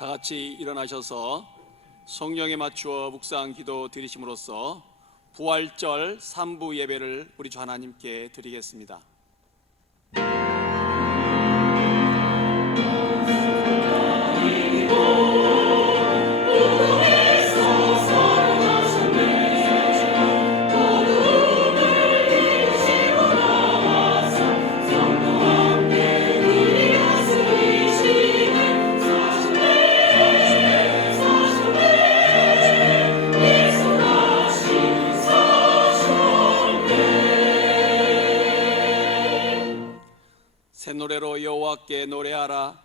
다 같이 일어나셔서 성령에 맞추어 묵상 기도 드리심으로써 부활절 3부 예배를 우리 주 하나님께 드리겠습니다. 새 노래로 여호와께 노래하라.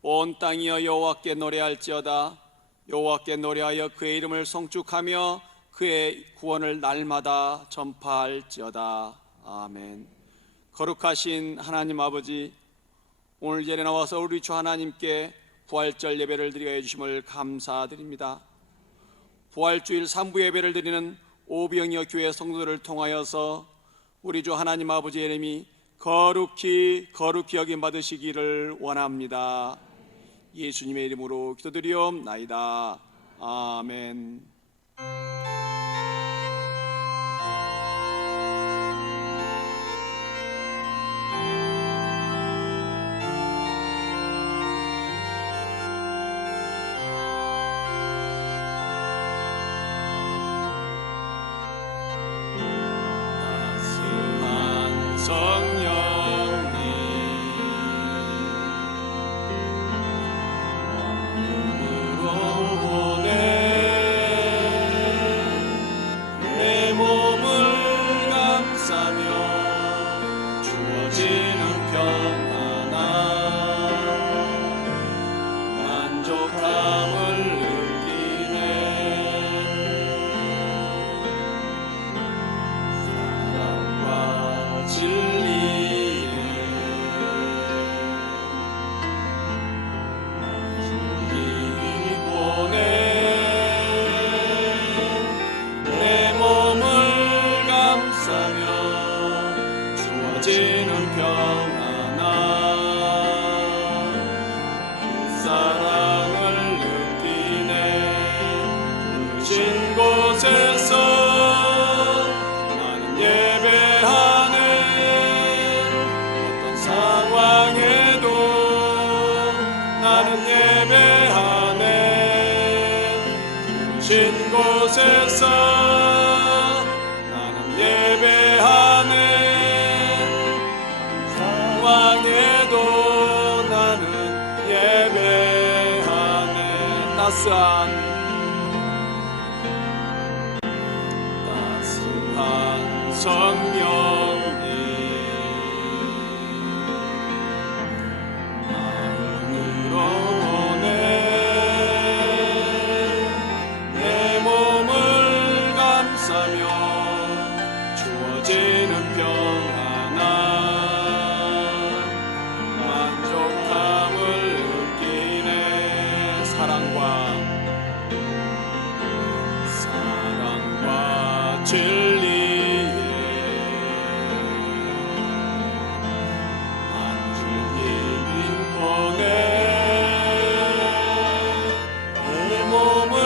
온 땅이여 여호와께 노래할지어다. 여호와께 노래하여 그의 이름을 송축하며 그의 구원을 날마다 전파할지어다. 아멘. 거룩하신 하나님 아버지, 오늘 이 자리에 나와서 우리 주 하나님께 부활절 예배를 드리게 해주심을 감사드립니다. 부활주일 3부 예배를 드리는 오병이어 교회 성도들을 통하여서 우리 주 하나님 아버지의 이름이 거룩히 여김 받으시기를 원합니다. 예수님의 이름으로 기도드리옵나이다. 아멘. 따스한 성령 곳에서 나는 예배하네. 상황에도 나는 예배하네. 따스한 성령이 마음으로 오네. 내 몸을 감싸며 주어지는 평안함, 만족함을 느끼네. 사랑과 진리에 한 줄기 빛보내. 내 몸을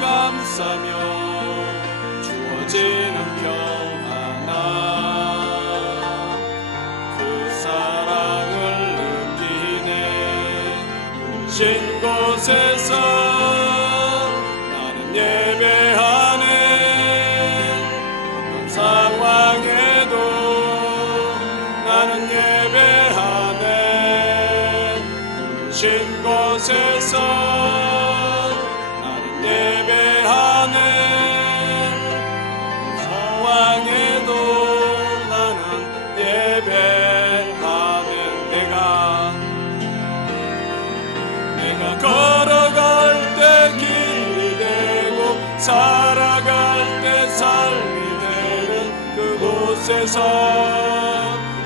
감싸며 주어지는 평안함, 그 사랑을 느끼네. 부신 곳에서 나는 예배하네. 상황에도 나는 예배하네. 부르신 곳에서 나는 예배하네. 상황에도 나는 예배하네. 내가 걸어갈 때 길이 되고 살아갈 때 삶이 그곳에서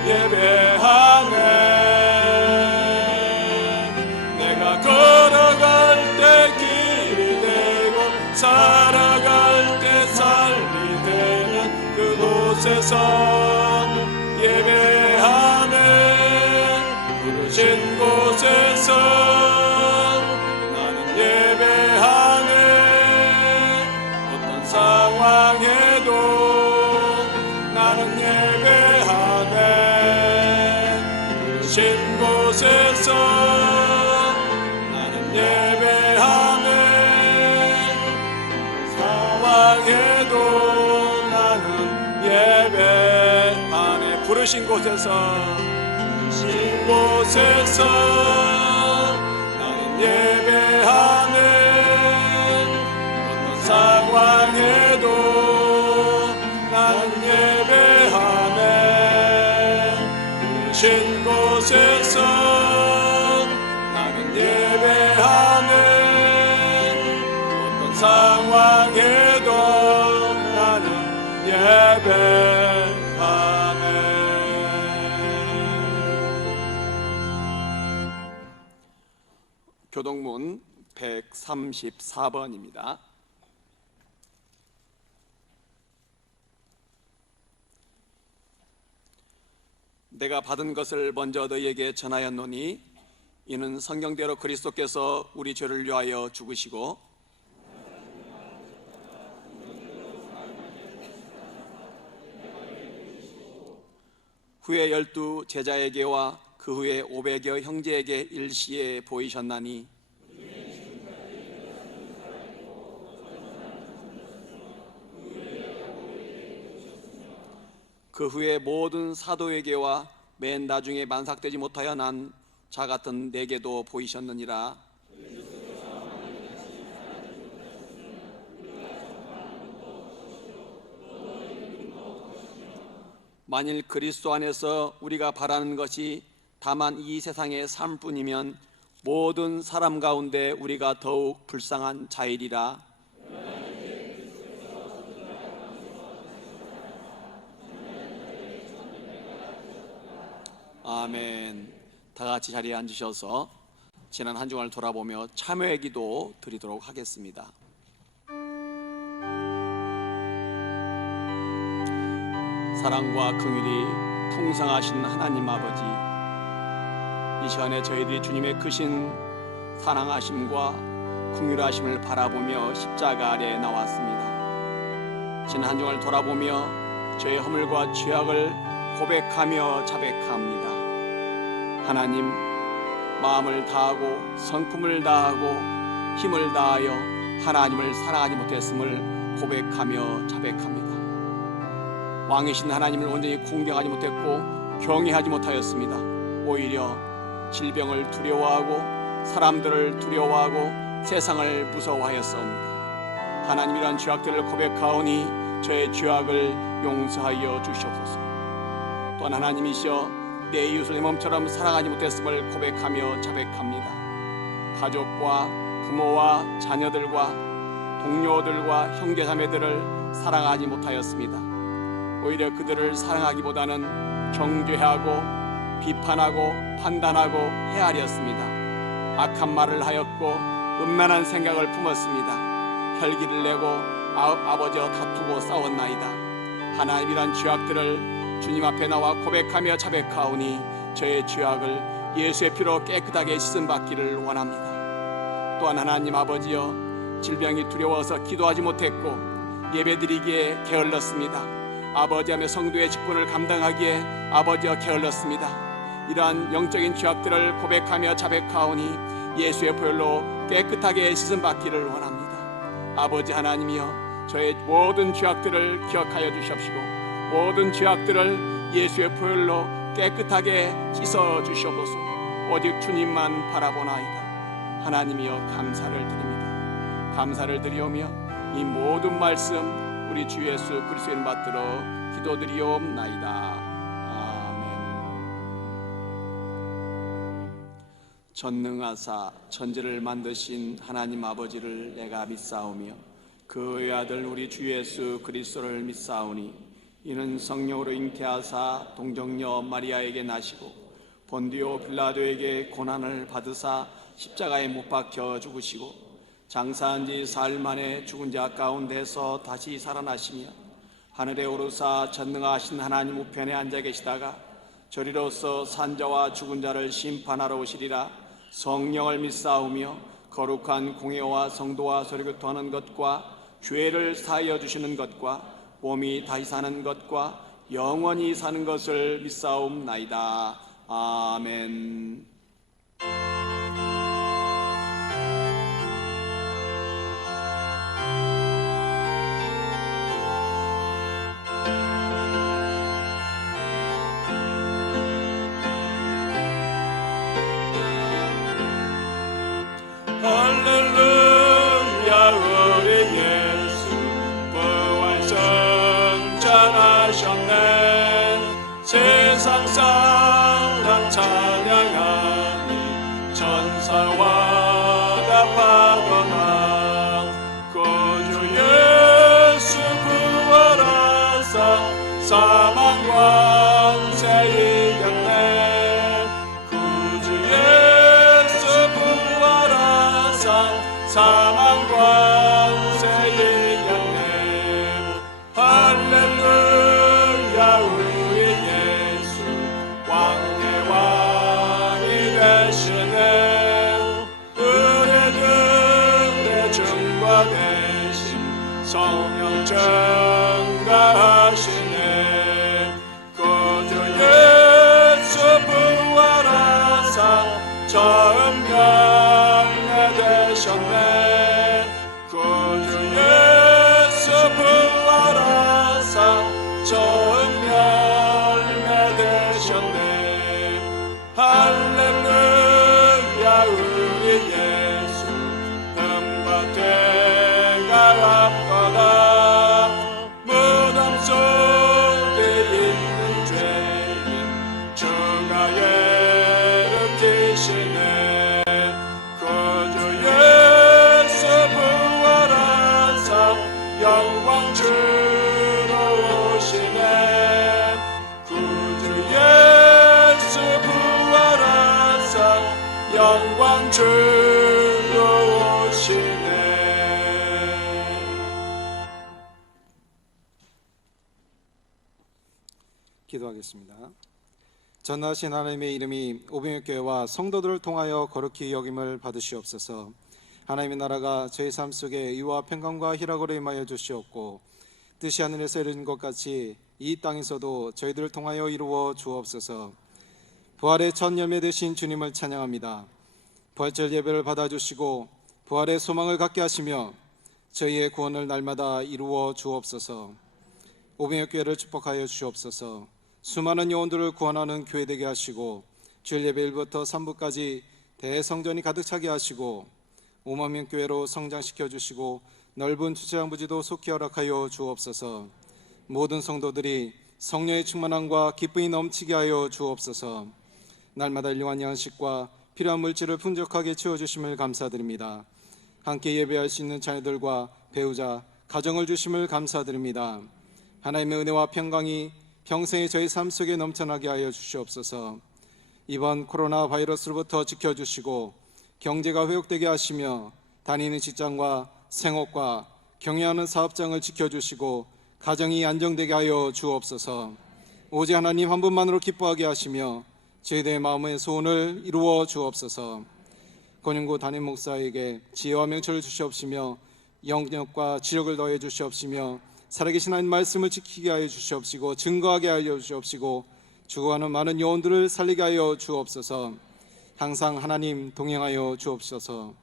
예배하네. 내가 걸어갈 때 길이 되고 살아갈 때 삶이 되는 그곳에서 예배하네. 부르신 곳에서 나는 부르신 곳에서 나는 예배하네. 상황에도 나는 예배하네. 부르신 곳에서 나는 예배하네. 어떤 상황에도 나는 예배하네. 부르신 곳에서 나는 예배하네. 어떤 상황에도 나는 예배하네. 교동문 134번입니다. 내가 받은 것을 먼저 너희에게 전하였노니 이는 성경대로 그리스도께서 우리 죄를 위하여 죽으시고 후에 12 제자에게와 그 후에 500여 형제에게 일시에 보이셨나니 그 후에 모든 사도에게와 맨 나중에 만삭되지 못하여 난 자 같은 내게도 보이셨느니라. 만일 그리스도 안에서 우리가 바라는 것이 다만 이 세상의 삶뿐이면 모든 사람 가운데 우리가 더욱 불쌍한 자이리라. 아멘. 다 같이 자리에 앉으셔서 지난 한 주간을 돌아보며 참회의 기도 드리도록 하겠습니다. 사랑과 긍휼이 풍성하신 하나님 아버지, 이 시간에 저희들이 주님의 크신 사랑하심과 긍휼하심을 바라보며 십자가 아래에 나왔습니다. 지난 한 주간을 돌아보며 저의 허물과 죄악을 고백하며 자백합니다. 하나님, 마음을 다하고 성품을 다하고 힘을 다하여 하나님을 사랑하지 못했음을 고백하며 자백합니다. 왕이신 하나님을 온전히 공경하지 못했고 경외하지 못하였습니다. 오히려 질병을 두려워하고 사람들을 두려워하고 세상을 무서워하였사옵니다. 하나님, 이러한 죄악들을 고백하오니 저의 죄악을 용서하여 주시옵소서. 또한 하나님이시여 내 이웃을 내 몸처럼 사랑하지 못했음을 고백하며 자백합니다. 가족과 부모와 자녀들과 동료들과 형제자매들을 사랑하지 못하였습니다. 오히려 그들을 사랑하기보다는 정죄하고 비판하고 판단하고 헤아렸습니다. 악한 말을 하였고 음란한 생각을 품었습니다. 혈기를 내고 아버지와 다투고 싸웠나이다. 하나님이란 죄악들을 주님 앞에 나와 고백하며 자백하오니 저의 죄악을 예수의 피로 깨끗하게 씻음받기를 원합니다. 또한 하나님 아버지여, 질병이 두려워서 기도하지 못했고 예배드리기에 게을렀습니다. 아버지하며 성도의 직분을 감당하기에 아버지여 게을렀습니다. 이러한 영적인 죄악들을 고백하며 자백하오니 예수의 보혈로 깨끗하게 씻음받기를 원합니다. 아버지 하나님이여, 저의 모든 죄악들을 기억하여 주시옵시고 모든 죄악들을 예수의 보혈로 깨끗하게 씻어 주시옵소서. 오직 주님만 바라보나이다. 하나님이여, 감사를 드립니다. 감사를 드리오며 이 모든 말씀 우리 주 예수 그리스도의 이름 받들어 기도드리옵나이다. 아멘. 전능하사 천지를 만드신 하나님 아버지를 내가 믿사오며 그의 아들 우리 주 예수 그리스도를 믿사오니 이는 성령으로 잉태하사 동정녀 마리아에게 나시고 본디오 빌라도에게 고난을 받으사 십자가에 못 박혀 죽으시고 장사한 지 사흘 만에 죽은 자 가운데서 다시 살아나시며 하늘에 오르사 전능하신 하나님 우편에 앉아 계시다가 저리로서 산자와 죽은 자를 심판하러 오시리라. 성령을 믿사오며 거룩한 공회와 성도와 서로교통하는 것과 죄를 사하여 주시는 것과 몸이 다시 사는 것과 영원히 사는 것을 믿사옵나이다. 아멘. 할렐루야 우리 예수 부활성전하셨네. 세상 사람 찬양하니 천사와 답하거나 구주 예수 부활하사 사망 권세 이겼네. 구주 예수 부활하사 사망 권세 이겼네. 할렐루야 우리 예수 왕의 왕이 되시네. 우리들의 중과 대신 성령 증가하시네. 구주 예수 부활하사 처음 열매 되셨네. 구주 예수 부활하사 처음 열매 되셨네. 할렐루야 우리 예수 흠과 죄가 앞거나 무덤 속에 있는 죄인 주가 일으키시네. 구주 예수 부활하사 영광 주러 오시네. 구주 예수 부활하사 영광 주러 오시네. 기도하겠습니다. 전능하신 하나님의 이름이 오병이교회와 성도들을 통하여 거룩히 여김을 받으시옵소서. 하나님의 나라가 저희 삶 속에 의와 평강과 희락으로 임하여 주시옵고 뜻이 하늘에서 이루어진 것 같이 이 땅에서도 저희들을 통하여 이루어 주옵소서. 부활의 첫 열매 되신 주님을 찬양합니다. 부활절 예배를 받아주시고 부활의 소망을 갖게 하시며 저희의 구원을 날마다 이루어 주옵소서. 오병이교회를 축복하여 주옵소서. 수많은 영혼들을 구원하는 교회 되게 하시고 주일 예배 1부터 3부까지 대성전이 가득 차게 하시고 5만 명 교회로 성장시켜 주시고 넓은 주차장 부지도 속히 허락하여 주옵소서. 모든 성도들이 성령의 충만함과 기쁨이 넘치게 하여 주옵소서. 날마다 일용한 양식과 필요한 물질을 풍족하게 채워주심을 감사드립니다. 함께 예배할 수 있는 자녀들과 배우자, 가정을 주심을 감사드립니다. 하나님의 은혜와 평강이 평생에 저희 삶 속에 넘쳐나게 하여 주시옵소서. 이번 코로나 바이러스로부터 지켜주시고 경제가 회복되게 하시며 다니는 직장과 생업과 경영하는 사업장을 지켜주시고 가정이 안정되게 하여 주옵소서. 오직 하나님 한 분만으로 기뻐하게 하시며 저희들의 마음의 소원을 이루어 주옵소서. 권영구 담임 목사에게 지혜와 명철을 주시옵시며 영역과 지력을 더해 주시옵시며 살아계신 하나님 말씀을 지키게 하여 주시옵시고 증거하게 하여 주시옵시고 죽어가는 많은 영혼들을 살리게 하여 주옵소서. 항상 하나님 동행하여 주옵소서.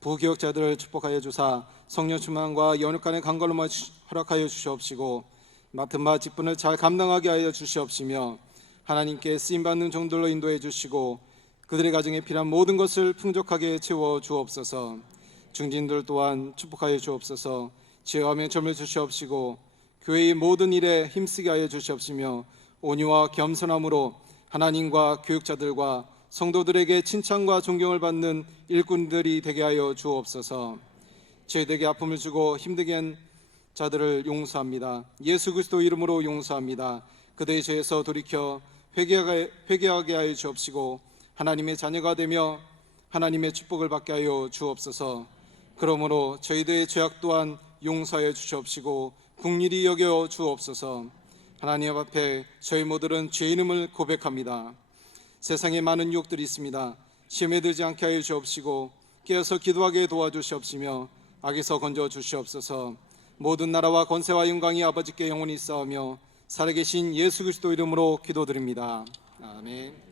부교역자들을 축복하여 주사 성령 충만과 연육간의 강건함을 허락하여 주시옵시고 맡은 바 직분을 잘 감당하게 하여 주시옵시며 하나님께 쓰임받는 종들로 인도해 주시고 그들의 가정에 필요한 모든 것을 풍족하게 채워 주옵소서. 중진들 또한 축복하여 주옵소서. 지혜와 명철을 주시옵시고 교회의 모든 일에 힘쓰게 하여 주시옵시며 온유와 겸손함으로 하나님과 교육자들과 성도들에게 칭찬과 존경을 받는 일꾼들이 되게 하여 주옵소서. 저희들에게 아픔을 주고 힘들게 한 자들을 용서합니다. 예수 그리스도 이름으로 용서합니다. 그들의 죄에서 돌이켜 회개하게 하여 주옵시고 하나님의 자녀가 되며 하나님의 축복을 받게 하여 주옵소서. 그러므로 저희들의 죄악 또한 용서하여 주시옵시고 긍휼히 여겨 주옵소서. 하나님 앞에 저희 모두는 죄인임을 고백합니다. 세상에 많은 유혹들이 있습니다. 시험에 들지 않게 하여 주옵시고 깨어서 기도하게 도와주시옵시며 악에서 건져 주시옵소서. 모든 나라와 권세와 영광이 아버지께 영원히 있사오며 살아계신 예수 그리스도 이름으로 기도드립니다. 아멘.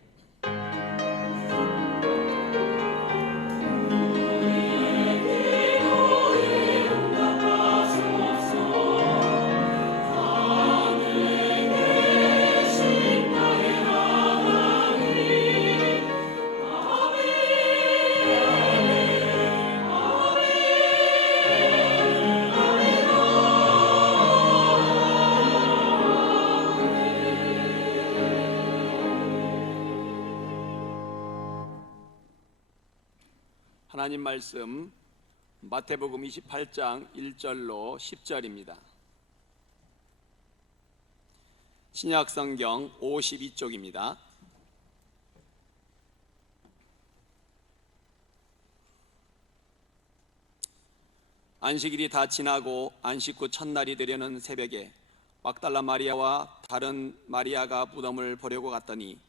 하나님 말씀 마태복음 28장 1절로 10절입니다. 신약성경 52쪽입니다. 안식일이 다 지나고 안식 후 첫날이 되려는 새벽에 막달라 마리아와 다른 마리아가 무덤을 보려고 갔더니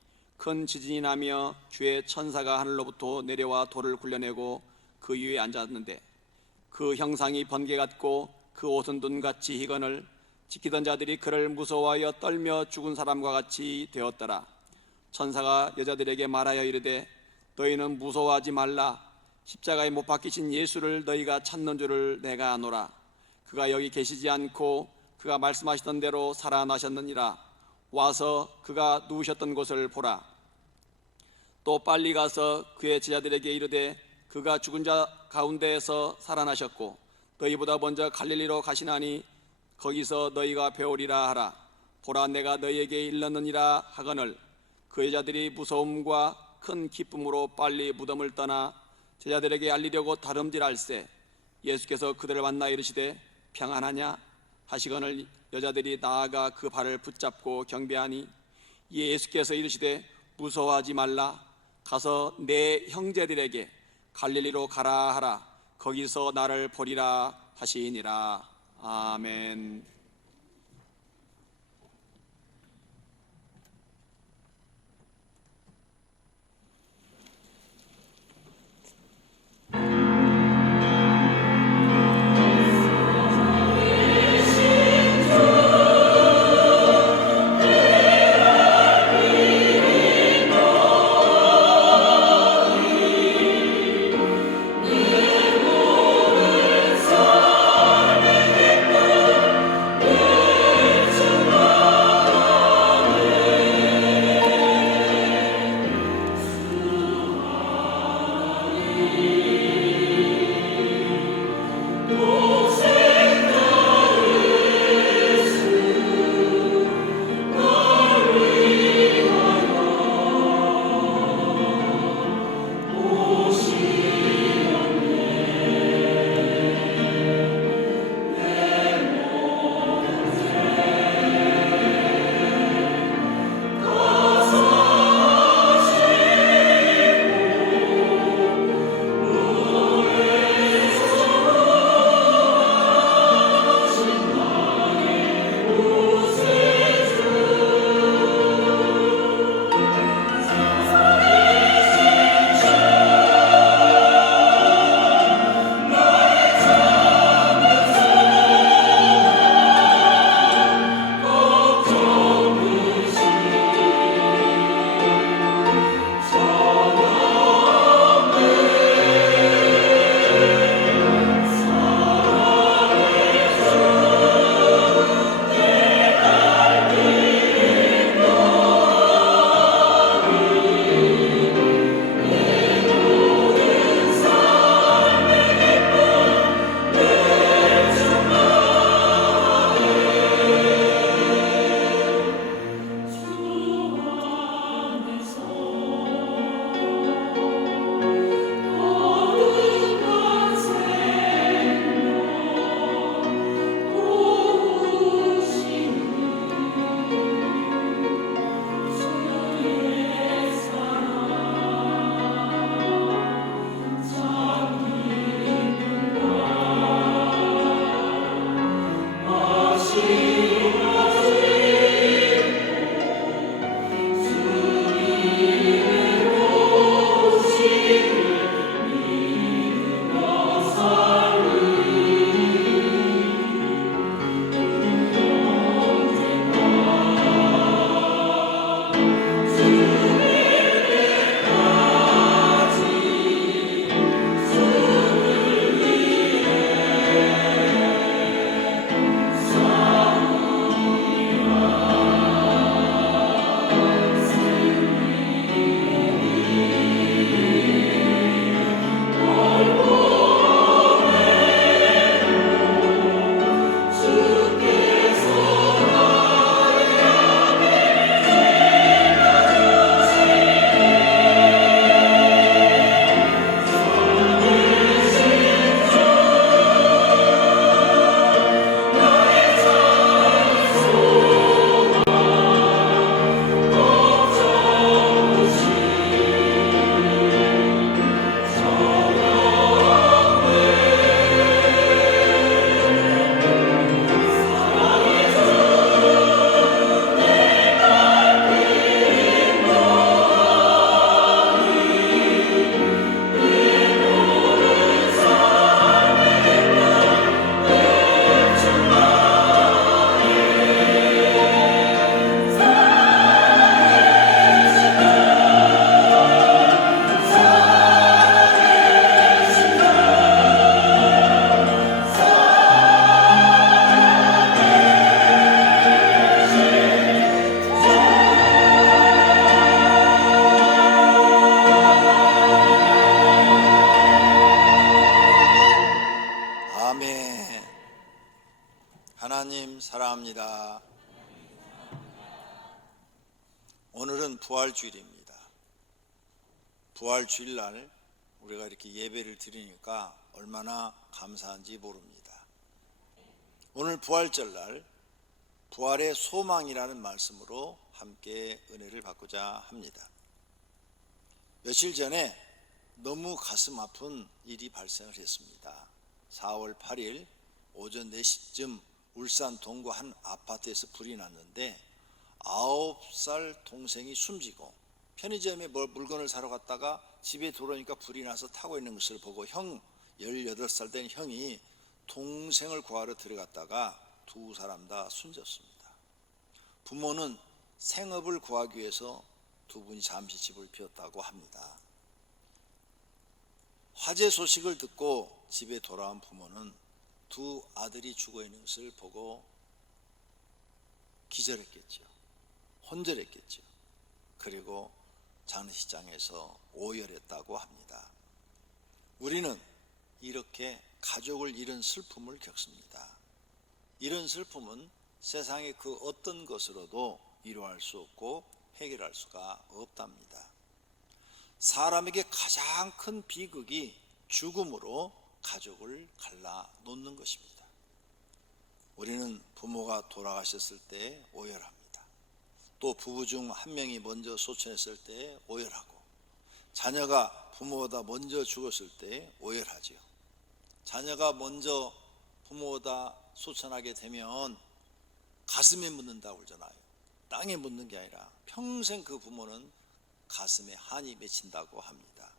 큰 지진이 나며 주의 천사가 하늘로부터 내려와 돌을 굴려내고 그 위에 앉았는데 그 형상이 번개 같고 그 옷은 눈같이 희건을 지키던 자들이 그를 무서워하여 떨며 죽은 사람과 같이 되었더라. 천사가 여자들에게 말하여 이르되 너희는 무서워하지 말라. 십자가에 못 박히신 예수를 너희가 찾는 줄을 내가 아노라. 그가 여기 계시지 않고 그가 말씀하시던 대로 살아나셨느니라. 와서 그가 누우셨던 곳을 보라. 또 빨리 가서 그의 제자들에게 이르되 그가 죽은 자 가운데에서 살아나셨고 너희보다 먼저 갈릴리로 가시나니 거기서 너희가 배우리라 하라. 보라, 내가 너희에게 일렀느니라 하거늘 그 제자들이 무서움과 큰 기쁨으로 빨리 무덤을 떠나 제자들에게 알리려고 다름질할세 예수께서 그들을 만나 이르시되 평안하냐 하시거늘 여자들이 나아가 그 발을 붙잡고 경배하니 이에 예수께서 이르시되 무서워하지 말라. 가서 내 형제들에게 갈릴리로 가라 하라. 거기서 나를 보리라 하시니라. 아멘. 오늘은 부활주일입니다. 부활주일 날 우리가 이렇게 예배를 드리니까 얼마나 감사한지 모릅니다. 오늘 부활절 날 부활의 소망이라는 말씀으로 함께 은혜를 받고자 합니다. 며칠 전에 너무 가슴 아픈 일이 발생을 했습니다. 4월 8일 오전 4시쯤 울산 동구 한 아파트에서 불이 났는데 9살 동생이 숨지고, 편의점에 물건을 사러 갔다가 집에 들어오니까 불이 나서 타고 있는 것을 보고 18살 된 형이 동생을 구하러 들어갔다가 두 사람 다 숨졌습니다. 부모는 생업을 구하기 위해서 두 분이 잠시 집을 비웠다고 합니다. 화재 소식을 듣고 집에 돌아온 부모는 두 아들이 죽어 있는 것을 보고 기절했겠죠. 혼절했겠죠. 그리고 장례식장에서 오열했다고 합니다. 우리는 이렇게 가족을 잃은 슬픔을 겪습니다. 이런 슬픔은 세상의 그 어떤 것으로도 위로할 수 없고 해결할 수가 없답니다. 사람에게 가장 큰 비극이 죽음으로 가족을 갈라놓는 것입니다. 우리는 부모가 돌아가셨을 때 오열합니다. 또 부부 중 한 명이 먼저 소천했을 때 오열하고, 자녀가 부모보다 먼저 죽었을 때 오열하지요. 자녀가 먼저 부모보다 소천하게 되면 가슴에 묻는다고 그러잖아요. 땅에 묻는 게 아니라 평생 그 부모는 가슴에 한이 맺힌다고 합니다.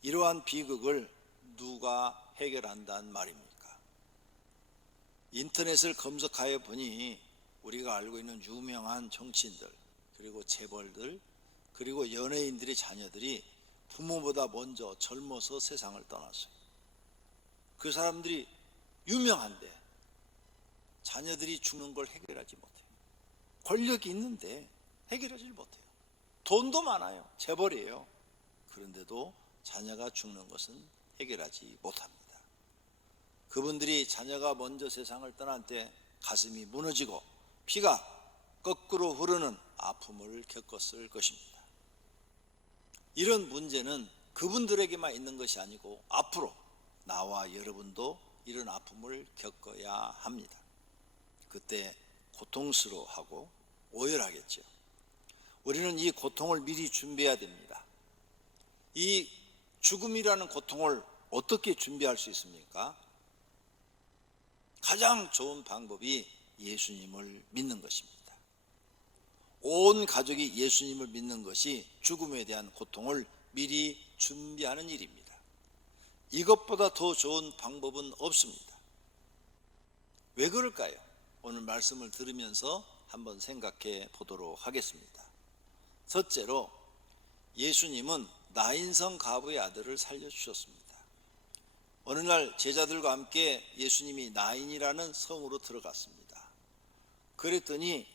이러한 비극을 누가 해결한다는 말입니까? 인터넷을 검색하여 보니 우리가 알고 있는 유명한 정치인들, 그리고 재벌들, 그리고 연예인들의 자녀들이 부모보다 먼저 젊어서 세상을 떠났어요. 그 사람들이 유명한데 자녀들이 죽는 걸 해결하지 못해요. 권력이 있는데 해결하지 못해요. 돈도 많아요. 재벌이에요. 그런데도 자녀가 죽는 것은 해결하지 못합니다. 그분들이 자녀가 먼저 세상을 떠날 때 가슴이 무너지고 피가 거꾸로 흐르는 아픔을 겪었을 것입니다. 이런 문제는 그분들에게만 있는 것이 아니고 앞으로 나와 여러분도 이런 아픔을 겪어야 합니다. 그때 고통스러워하고 오열하겠죠. 우리는 이 고통을 미리 준비해야 됩니다. 이 죽음이라는 고통을 어떻게 준비할 수 있습니까? 가장 좋은 방법이 예수님을 믿는 것입니다. 온 가족이 예수님을 믿는 것이 죽음에 대한 고통을 미리 준비하는 일입니다. 이것보다 더 좋은 방법은 없습니다. 왜 그럴까요? 오늘 말씀을 들으면서 한번 생각해 보도록 하겠습니다. 첫째로, 예수님은 나인성 가부의 아들을 살려주셨습니다. 어느 날 제자들과 함께 예수님이 나인이라는 성으로 들어갔습니다. 그랬더니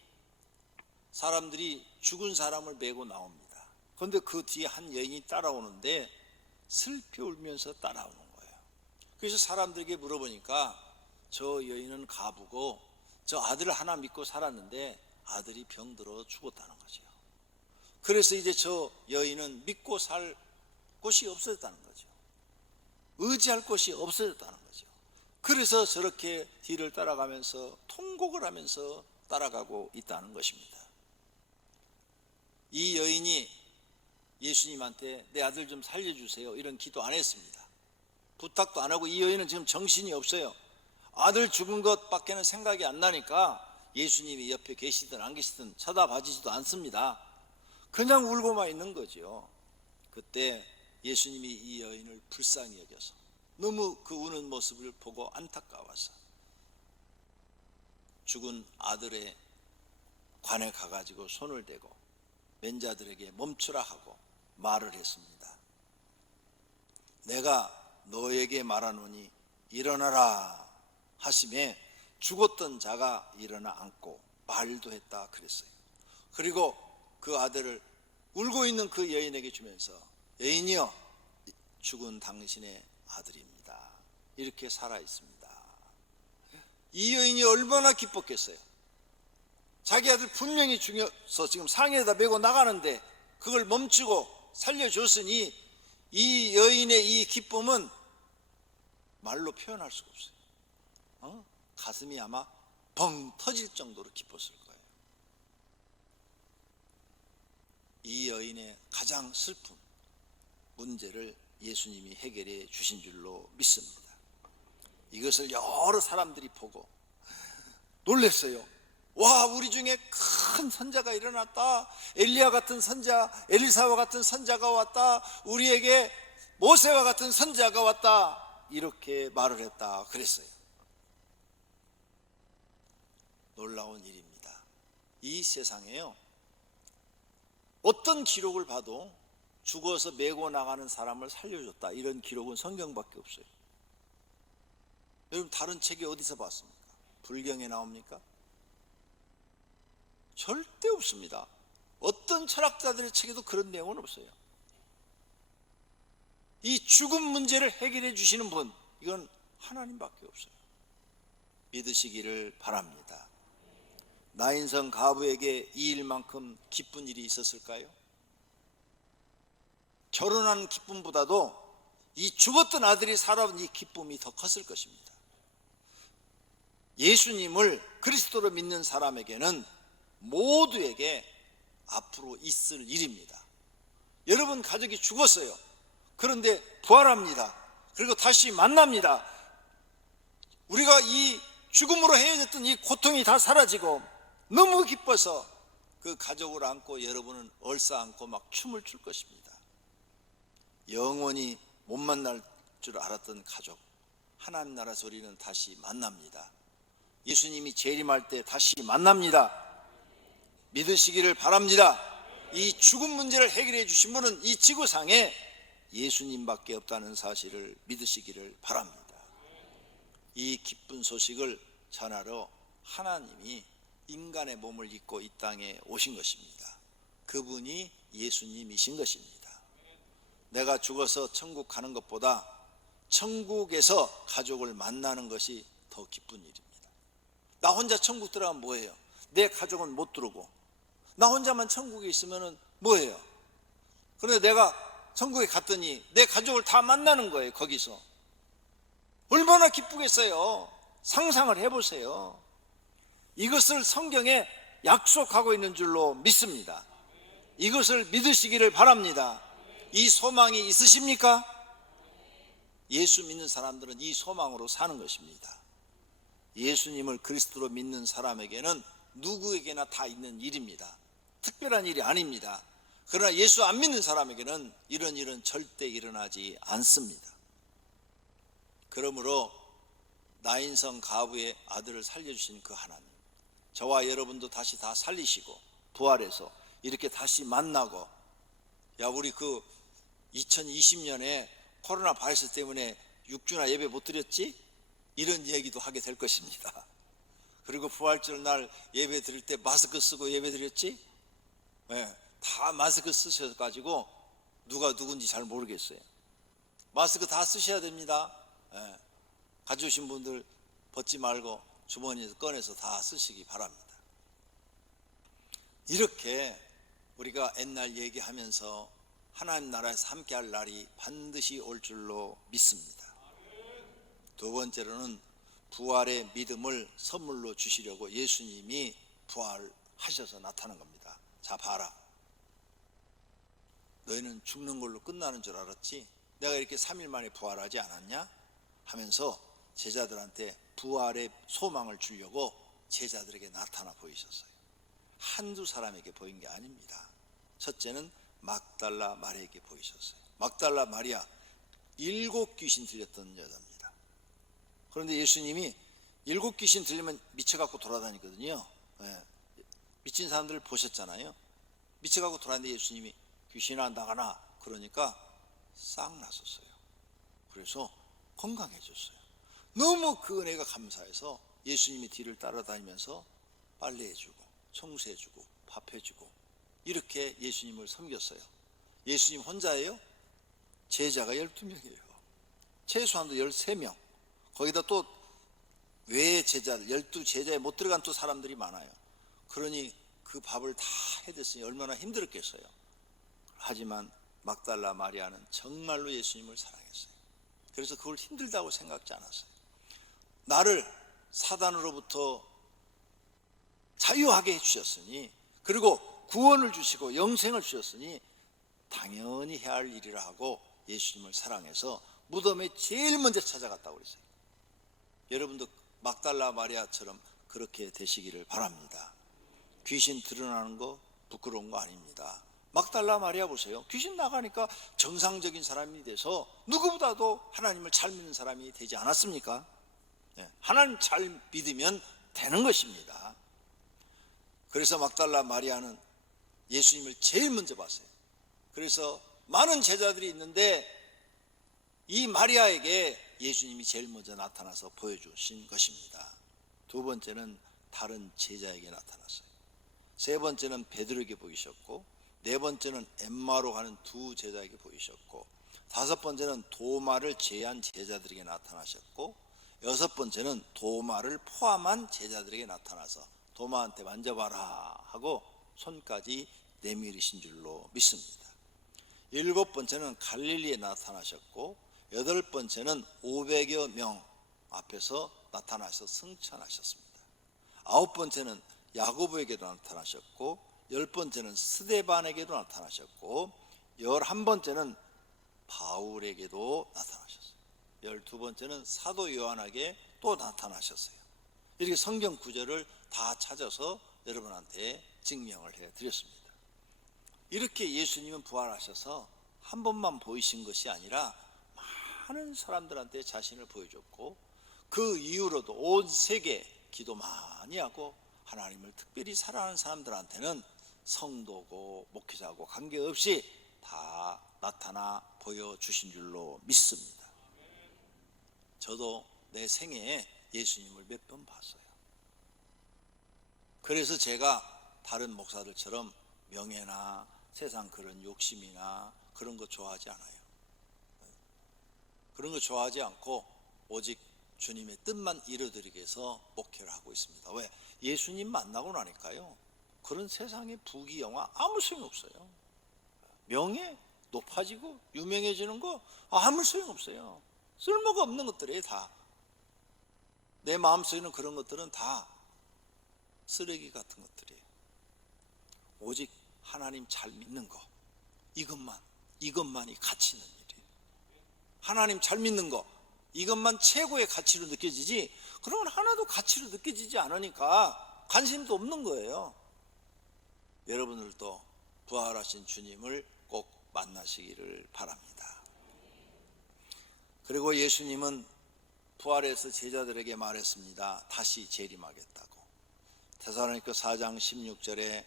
사람들이 죽은 사람을 메고 나옵니다. 그런데 그 뒤에 한 여인이 따라오는데 슬피 울면서 따라오는 거예요. 그래서 사람들에게 물어보니까 저 여인은 가부고 저 아들을 하나 믿고 살았는데 아들이 병들어 죽었다는 거죠. 그래서 이제 저 여인은 믿고 살 곳이 없어졌다는 거죠. 의지할 곳이 없어졌다는 거죠. 그래서 저렇게 뒤를 따라가면서 통곡을 하면서 따라가고 있다는 것입니다. 이 여인이 예수님한테 내 아들 좀 살려주세요 이런 기도 안 했습니다. 부탁도 안 하고, 이 여인은 지금 정신이 없어요. 아들 죽은 것밖에는 생각이 안 나니까 예수님이 옆에 계시든 안 계시든 쳐다봐주지도 않습니다. 그냥 울고만 있는 거죠. 그때 예수님이 이 여인을 불쌍히 여겨서 너무 그 우는 모습을 보고 안타까워서 죽은 아들의 관에 가가지고 손을 대고 맨자들에게 멈추라 하고 말을 했습니다. 내가 너에게 말하노니 일어나라 하심에 죽었던 자가 일어나 앉고 말도 했다 그랬어요. 그리고 그 아들을 울고 있는 그 여인에게 주면서 여인이여 죽은 당신의 아들입니다. 이렇게 살아 있습니다. 이 여인이 얼마나 기뻤겠어요. 자기 아들 분명히 죽여서 지금 상에다 메고 나가는데 그걸 멈추고 살려줬으니 이 여인의 이 기쁨은 말로 표현할 수가 없어요. 가슴이 아마 벙 터질 정도로 기뻤을 거예요. 이 여인의 가장 슬픈 문제를 예수님이 해결해 주신 줄로 믿습니다. 이것을 여러 사람들이 보고 놀랐어요. 와, 우리 중에 큰 선자가 일어났다. 엘리야 같은 선자, 엘리사와 같은 선자가 왔다. 우리에게 모세와 같은 선자가 왔다. 이렇게 말을 했다 그랬어요. 놀라운 일입니다. 이 세상에요, 어떤 기록을 봐도 죽어서 메고 나가는 사람을 살려줬다 이런 기록은 성경밖에 없어요. 여러분, 다른 책이 어디서 봤습니까? 불경에 나옵니까? 절대 없습니다. 어떤 철학자들의 책에도 그런 내용은 없어요. 이 죽음 문제를 해결해 주시는 분, 이건 하나님밖에 없어요. 믿으시기를 바랍니다. 나인성 가부에게 이 일만큼 기쁜 일이 있었을까요? 결혼한 기쁨보다도 이 죽었던 아들이 살아온 이 기쁨이 더 컸을 것입니다. 예수님을 그리스도로 믿는 사람에게는 모두에게 앞으로 있을 일입니다. 여러분 가족이 죽었어요. 그런데 부활합니다. 그리고 다시 만납니다. 우리가 이 죽음으로 헤어졌던 이 고통이 다 사라지고 너무 기뻐서 그 가족을 안고 여러분은 얼싸안고 막 춤을 출 것입니다. 영원히 못 만날 줄 알았던 가족, 하나님 나라에서 우리는 다시 만납니다. 예수님이 재림할 때 다시 만납니다. 믿으시기를 바랍니다. 이 죽음 문제를 해결해 주신 분은 이 지구상에 예수님밖에 없다는 사실을 믿으시기를 바랍니다. 이 기쁜 소식을 전하러 하나님이 인간의 몸을 입고 이 땅에 오신 것입니다. 그분이 예수님이신 것입니다. 내가 죽어서 천국 가는 것보다 천국에서 가족을 만나는 것이 더 기쁜 일입니다. 나 혼자 천국 들어가면 뭐예요? 내 가족은 못 들어오고 나 혼자만 천국에 있으면 뭐예요? 그런데 내가 천국에 갔더니 내 가족을 다 만나는 거예요. 거기서 얼마나 기쁘겠어요. 상상을 해보세요. 이것을 성경에 약속하고 있는 줄로 믿습니다. 이것을 믿으시기를 바랍니다. 이 소망이 있으십니까? 예수 믿는 사람들은 이 소망으로 사는 것입니다. 예수님을 그리스도로 믿는 사람에게는 누구에게나 다 있는 일입니다. 특별한 일이 아닙니다. 그러나 예수 안 믿는 사람에게는 이런 일은 절대 일어나지 않습니다. 그러므로 나인성 가부의 아들을 살려주신 그 하나님, 저와 여러분도 다시 다 살리시고 부활해서 이렇게 다시 만나고, 야 우리 그 2020년에 코로나 바이러스 때문에 6주나 예배 못 드렸지? 이런 얘기도 하게 될 것입니다. 그리고 부활절 날 예배 드릴 때 마스크 쓰고 예배 드렸지? 네, 다 마스크 쓰셔가지고 누가 누군지 잘 모르겠어요. 마스크 다 쓰셔야 됩니다. 네, 가져오신 분들 벗지 말고 주머니에서 꺼내서 다 쓰시기 바랍니다. 이렇게 우리가 옛날 얘기하면서 하나님 나라에서 함께할 날이 반드시 올 줄로 믿습니다. 두 번째로는 부활의 믿음을 선물로 주시려고 예수님이 부활하셔서 나타난 겁니다. 자 봐라, 너희는 죽는 걸로 끝나는 줄 알았지? 내가 이렇게 3일 만에 부활하지 않았냐? 하면서 제자들한테 부활의 소망을 주려고 제자들에게 나타나 보이셨어요. 한두 사람에게 보인 게 아닙니다. 첫째는 막달라 마리아에게 보이셨어요. 막달라 마리아, 7 귀신 들렸던 여자입니다. 그런데 예수님이 7 귀신 들리면 미쳐갖고 돌아다니거든요. 네. 미친 사람들을 보셨잖아요. 미쳐갖고 돌아다니는데 예수님이 귀신아 나가나 그러니까 싹 났었어요. 그래서 건강해졌어요. 너무 그 은혜가 감사해서 예수님이 뒤를 따라다니면서 빨래해주고 청소해주고 밥해주고 이렇게 예수님을 섬겼어요. 예수님 혼자예요? 제자가 12명이에요. 최소한도 13명. 거기다 또 외의 제자들, 12제자에 못 들어간 또 사람들이 많아요. 그러니 그 밥을 다 해댔으니 얼마나 힘들었겠어요. 하지만 막달라 마리아는 정말로 예수님을 사랑했어요. 그래서 그걸 힘들다고 생각지 않았어요. 나를 사단으로부터 자유하게 해주셨으니, 그리고 구원을 주시고 영생을 주셨으니 당연히 해야 할 일이라 하고 예수님을 사랑해서 무덤에 제일 먼저 찾아갔다고 그랬어요. 여러분도 막달라 마리아처럼 그렇게 되시기를 바랍니다. 귀신 드러나는 거 부끄러운 거 아닙니다. 막달라 마리아 보세요. 귀신 나가니까 정상적인 사람이 돼서 누구보다도 하나님을 잘 믿는 사람이 되지 않았습니까? 하나님 잘 믿으면 되는 것입니다. 그래서 막달라 마리아는 예수님을 제일 먼저 봤어요. 그래서 많은 제자들이 있는데 이 마리아에게 예수님이 제일 먼저 나타나서 보여주신 것입니다. 두 번째는 다른 제자에게 나타났어요. 세 번째는 베드로에게 보이셨고, 네 번째는 엠마로 가는 두 제자에게 보이셨고, 다섯 번째는 도마를 제한 제자들에게 나타나셨고, 여섯 번째는 도마를 포함한 제자들에게 나타나서 도마한테 만져봐라 하고 손까지 내밀으신 줄로 믿습니다. 일곱 번째는 갈릴리에 나타나셨고, 여덟 번째는 500여 명 앞에서 나타나서 승천하셨습니다. 아홉 번째는 야고보에게도 나타나셨고, 열 번째는 스데반에게도 나타나셨고, 11번째는 바울에게도 나타나셨어요. 12번째는 사도 요한에게 또 나타나셨어요. 이렇게 성경 구절을 다 찾아서 여러분한테 증명을 해드렸습니다. 이렇게 예수님은 부활하셔서 한 번만 보이신 것이 아니라 많은 사람들한테 자신을 보여줬고, 그 이후로도 온 세계 기도 많이 하고 하나님을 특별히 사랑하는 사람들한테는 성도고 목회자고 관계없이 다 나타나 보여주신 줄로 믿습니다. 저도 내 생애에 예수님을 몇 번 봤어요. 그래서 제가 다른 목사들처럼 명예나 세상 그런 욕심이나 그런 거 좋아하지 않아요. 그런 거 좋아하지 않고 오직 주님의 뜻만 이루어드리기 위해서 목회를 하고 있습니다. 왜? 예수님 만나고 나니까요, 그런 세상의 부귀영화 아무 소용 없어요. 명예 높아지고 유명해지는 거 아무 소용 없어요. 쓸모가 없는 것들이에요. 다 내 마음속에는 그런 것들은 다 쓰레기 같은 것들이에요. 오직 하나님 잘 믿는 거, 이것만이 가치 있는 일이에요. 하나님 잘 믿는 거, 이것만 최고의 가치로 느껴지지, 그러면 하나도 가치로 느껴지지 않으니까 관심도 없는 거예요. 여러분들도 부활하신 주님을 꼭 만나시기를 바랍니다. 그리고 예수님은 부활해서 제자들에게 말했습니다. 다시 재림하겠다고. 데살로니가 4장 16절에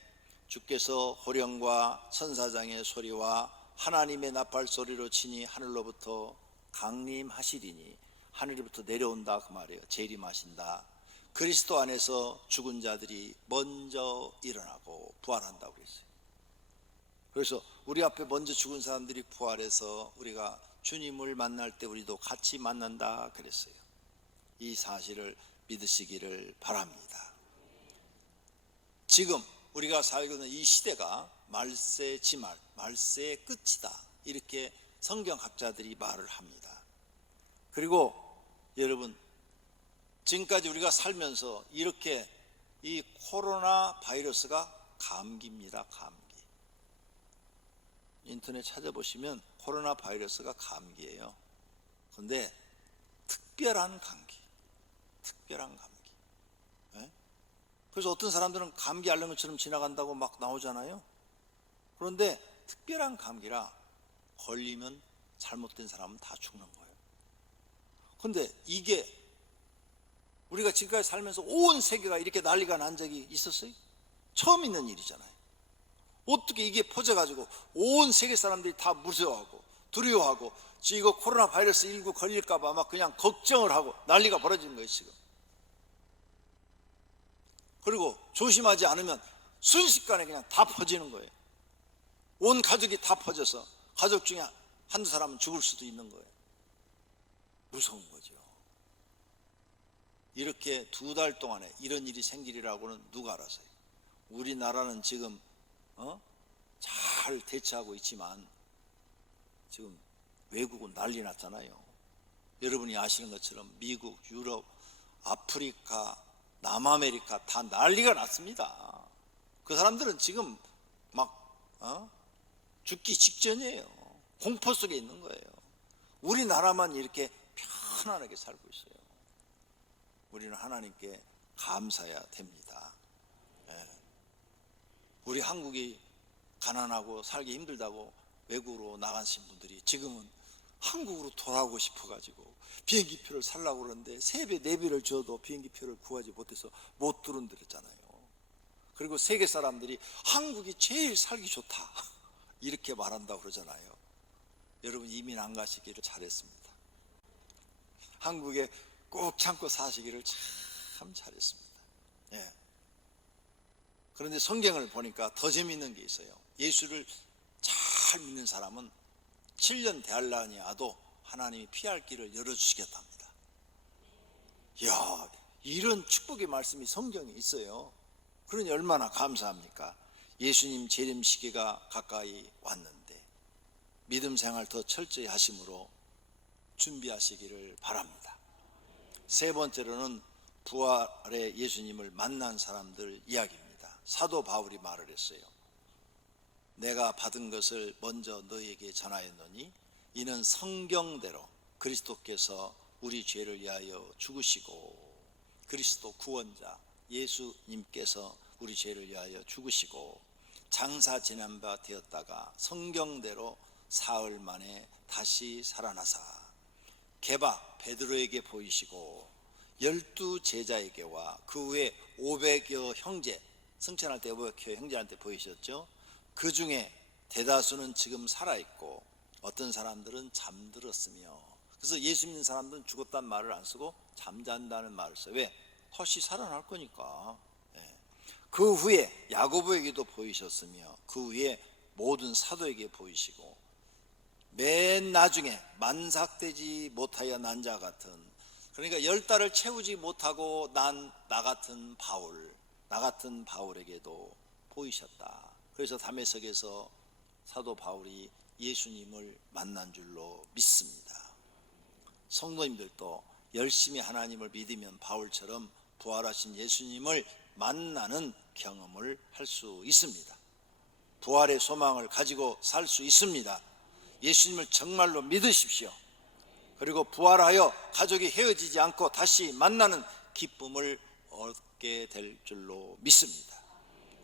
주께서 호령과 천사장의 소리와 하나님의 나팔 소리로 치니 하늘로부터 강림하시리니, 하늘로부터 내려온다 그 말이에요. 재림하신다. 그리스도 안에서 죽은 자들이 먼저 일어나고 부활한다고 그랬어요. 그래서 우리 앞에 먼저 죽은 사람들이 부활해서 우리가 주님을 만날 때 우리도 같이 만난다 그랬어요. 이 사실을 믿으시기를 바랍니다. 지금 우리가 살고 있는 이 시대가 말세의 지말, 말세의 끝이다, 이렇게 성경학자들이 말을 합니다. 그리고 여러분, 지금까지 우리가 살면서 이렇게 이 코로나 바이러스가 감기입니다. 감기. 인터넷 찾아보시면 코로나 바이러스가 감기예요. 그런데 특별한 감기. 네? 그래서 어떤 사람들은 감기 앓는 것처럼 지나간다고 막 나오잖아요. 그런데 특별한 감기라 걸리면 잘못된 사람은 다 죽는 거예요. 그런데 이게 우리가 지금까지 살면서 온 세계가 이렇게 난리가 난 적이 있었어요? 처음 있는 일이잖아요. 어떻게 이게 퍼져가지고 온 세계 사람들이 다 무서워하고 두려워하고 이거 코로나 바이러스 19 걸릴까봐 막 그냥 걱정을 하고 난리가 벌어지는 거예요 지금. 그리고 조심하지 않으면 순식간에 그냥 다 퍼지는 거예요. 온 가족이 다 퍼져서 가족 중에 한두 사람은 죽을 수도 있는 거예요. 무서운 거죠. 이렇게 2달 동안에 이런 일이 생기리라고는 누가 알았어요? 우리나라는 지금 잘 대처하고 있지만 지금 외국은 난리 났잖아요. 여러분이 아시는 것처럼 미국, 유럽, 아프리카, 남아메리카 다 난리가 났습니다. 그 사람들은 지금 막 죽기 직전이에요. 공포 속에 있는 거예요. 우리나라만 이렇게 편안하게 살고 있어요. 우리는 하나님께 감사해야 됩니다. 우리 한국이 가난하고 살기 힘들다고 외국으로 나가신 분들이 지금은 한국으로 돌아오고 싶어가지고 비행기표를 살라고 그러는데 3배, 4배를 줘도 비행기표를 구하지 못해서 못 들어온다랬잖아요. 그리고 세계 사람들이 한국이 제일 살기 좋다 이렇게 말한다고 그러잖아요. 여러분 이민 안 가시기를 잘했습니다. 한국에 꼭 참고 사시기를 참 잘했습니다. 그런데 성경을 보니까 더 재미있는 게 있어요. 예수를 잘 믿는 사람은 7년 대환란이 와도 하나님이 피할 길을 열어주시겠답니다. 이야, 이런 축복의 말씀이 성경에 있어요. 그러니 얼마나 감사합니까? 예수님 재림 시기가 가까이 왔는데 믿음 생활 더 철저히 하심으로 준비하시기를 바랍니다. 세 번째로는 부활의 예수님을 만난 사람들 이야기입니다. 사도 바울이 말을 했어요. 내가 받은 것을 먼저 너희에게 전하였노니 이는 성경대로 그리스도께서 우리 죄를 위하여 죽으시고 그리스도 구원자 예수님께서 우리 죄를 위하여 죽으시고 장사 지난 바 되었다가 성경대로 사흘 만에 다시 살아나사 게바 베드로에게 보이시고 12 제자에게와 그 외 500여 형제 승천할 때 500여 형제한테 보이셨죠. 그 중에 대다수는 지금 살아있고 어떤 사람들은 잠들었으며, 그래서 예수 믿는 사람들은 죽었다는 말을 안 쓰고 잠잔다는 말을 써요. 왜? 다시 살아날 거니까. 그 후에 야고보에게도 보이셨으며 그 후에 모든 사도에게 보이시고 맨 나중에 만삭되지 못하여 난 자 같은, 그러니까 10달을 채우지 못하고 난 나 같은 바울에게도 보이셨다. 그래서 다메섹에서 사도 바울이 예수님을 만난 줄로 믿습니다. 성도님들도 열심히 하나님을 믿으면 바울처럼 부활하신 예수님을 만나는 경험을 할 수 있습니다. 부활의 소망을 가지고 살 수 있습니다. 예수님을 정말로 믿으십시오. 그리고 부활하여 가족이 헤어지지 않고 다시 만나는 기쁨을 얻게 될 줄로 믿습니다.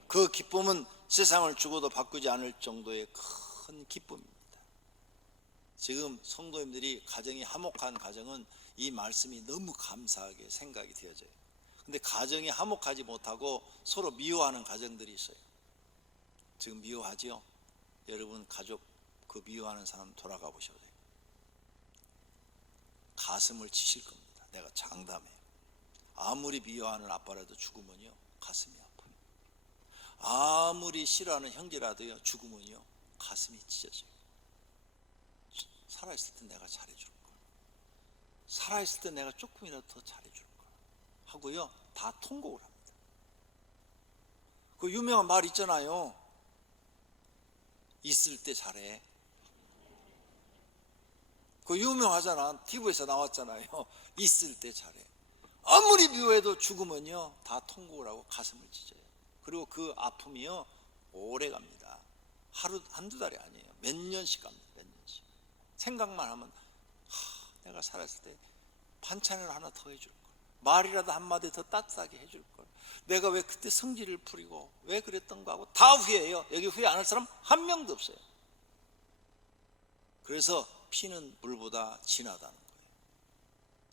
그 기쁨은 세상을 주고도 바꾸지 않을 정도의 큰 기쁨입니다. 지금 성도님들이 가정이 화목한 가정은 이 말씀이 너무 감사하게 생각이 되어져요. 근데 가정이 화목하지 못하고 서로 미워하는 가정들이 있어요. 지금 미워하지요? 여러분 가족 그 미워하는 사람 돌아가 보셔도 돼요. 가슴을 치실 겁니다. 내가 장담해요. 아무리 미워하는 아빠라도 죽으면요 가슴이 아파요. 아무리 싫어하는 형제라도요 죽으면요 가슴이 찢어져요. 살아있을 때 내가 잘해줄 걸, 살아있을 때 내가 조금이라도 더 잘해줄 걸 하고요 다 통곡을 합니다. 그 유명한 말 있잖아요. 있을 때 잘해. 그 유명하잖아. TV에서 나왔잖아요. 있을 때 잘해. 아무리 미워해도 죽으면요 다 통곡을 하고 가슴을 찢어요. 그리고 그 아픔이요 오래 갑니다. 하루 한두 달이 아니에요. 몇 년씩 갑니다. 몇 년씩. 생각만 하면 내가 살았을 때 반찬을 하나 더 해줄 걸, 말이라도 한마디 더 따뜻하게 해줄 걸, 내가 왜 그때 성질을 부리고 왜 그랬던가 하고 다 후회해요. 여기 후회 안 할 사람 한 명도 없어요. 그래서 피는 물보다 진하다는 거예요.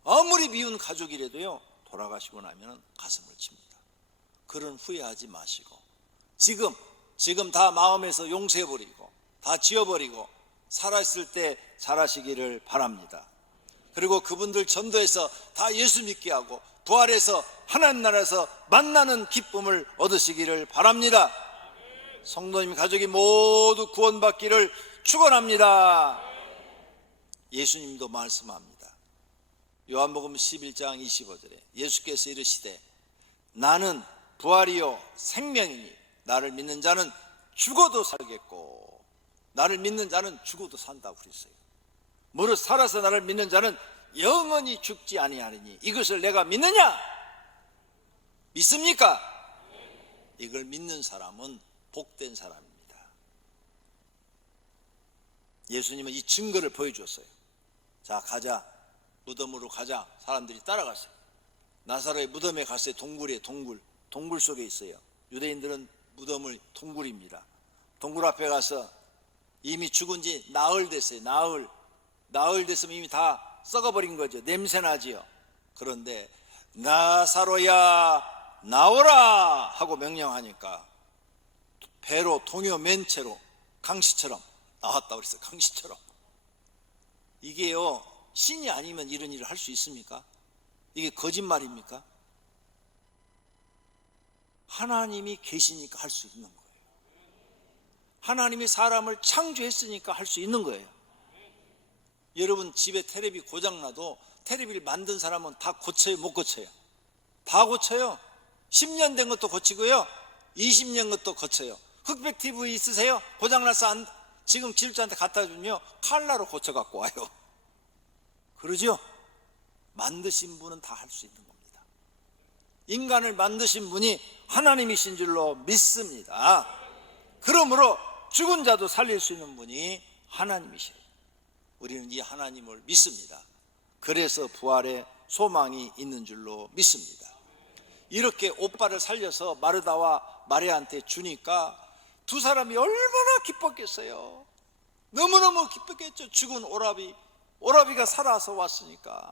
아무리 미운 가족이라도요 돌아가시고 나면 가슴을 칩니다. 그런 후회하지 마시고 지금 다 마음에서 용서해버리고 다 지워버리고 살아있을 때 잘하시기를 바랍니다. 그리고 그분들 전도해서 다 예수 믿게 하고 부활해서 하나님 나라에서 만나는 기쁨을 얻으시기를 바랍니다. 성도님 가족이 모두 구원받기를 축원합니다. 예수님도 말씀합니다. 요한복음 11장 25절에 예수께서 이르시되 나는 부활이요 생명이니 나를 믿는 자는 죽어도 살겠고 나를 믿는 자는 죽어도 산다고 그랬어요. 무릇 살아서 나를 믿는 자는 영원히 죽지 아니하리니 이것을 내가 믿느냐? 믿습니까? 이걸 믿는 사람은 복된 사람입니다. 예수님은 이 증거를 보여주었어요. 자, 가자. 무덤으로 가자. 사람들이 따라갔어요. 나사로의 무덤에 갔어요. 동굴에 동굴 속에 있어요. 유대인들은 무덤을 동굴입니다. 동굴 앞에 가서 이미 죽은 지 나흘 됐어요. 나흘 됐으면 이미 다 썩어버린 거죠. 냄새나지요. 그런데 나사로야 나오라 하고 명령하니까 배로 동요 맨 채로 강시처럼 나왔다고 그랬어요. 강시처럼. 이게요, 신이 아니면 이런 일을 할 수 있습니까? 이게 거짓말입니까? 하나님이 계시니까 할 수 있는 거예요. 하나님이 사람을 창조했으니까 할 수 있는 거예요. 여러분 집에 테레비 고장나도 테레비를 만든 사람은 다 고쳐요, 못 고쳐요? 다 고쳐요. 10년 된 것도 고치고요, 20년 것도 고쳐요. 흑백 TV 있으세요? 고장나서 지금 기술자한테 갖다 주면요, 칼라로 고쳐갖고 와요. 그러죠? 만드신 분은 다 할 수 있는 겁니다. 인간을 만드신 분이 하나님이신 줄로 믿습니다. 그러므로 죽은 자도 살릴 수 있는 분이 하나님이시래요. 우리는 이 하나님을 믿습니다. 그래서 부활의 소망이 있는 줄로 믿습니다. 이렇게 오빠를 살려서 마르다와 마리아한테 주니까 두 사람이 얼마나 기뻤겠어요. 너무너무 기뻤겠죠. 죽은 오라비가 살아서 왔으니까.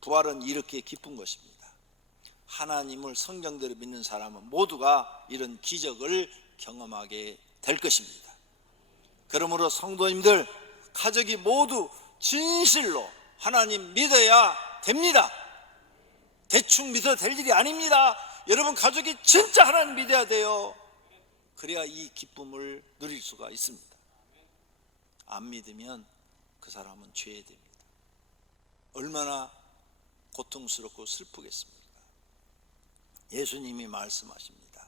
부활은 이렇게 기쁜 것입니다. 하나님을 성경대로 믿는 사람은 모두가 이런 기적을 경험하게 될 것입니다. 그러므로 성도님들, 가족이 모두 진실로 하나님 믿어야 됩니다. 대충 믿어도 될 일이 아닙니다. 여러분 가족이 진짜 하나님 믿어야 돼요. 그래야 이 기쁨을 누릴 수가 있습니다. 안 믿으면 그 사람은 죄됩니다. 얼마나 고통스럽고 슬프겠습니까? 예수님이 말씀하십니다.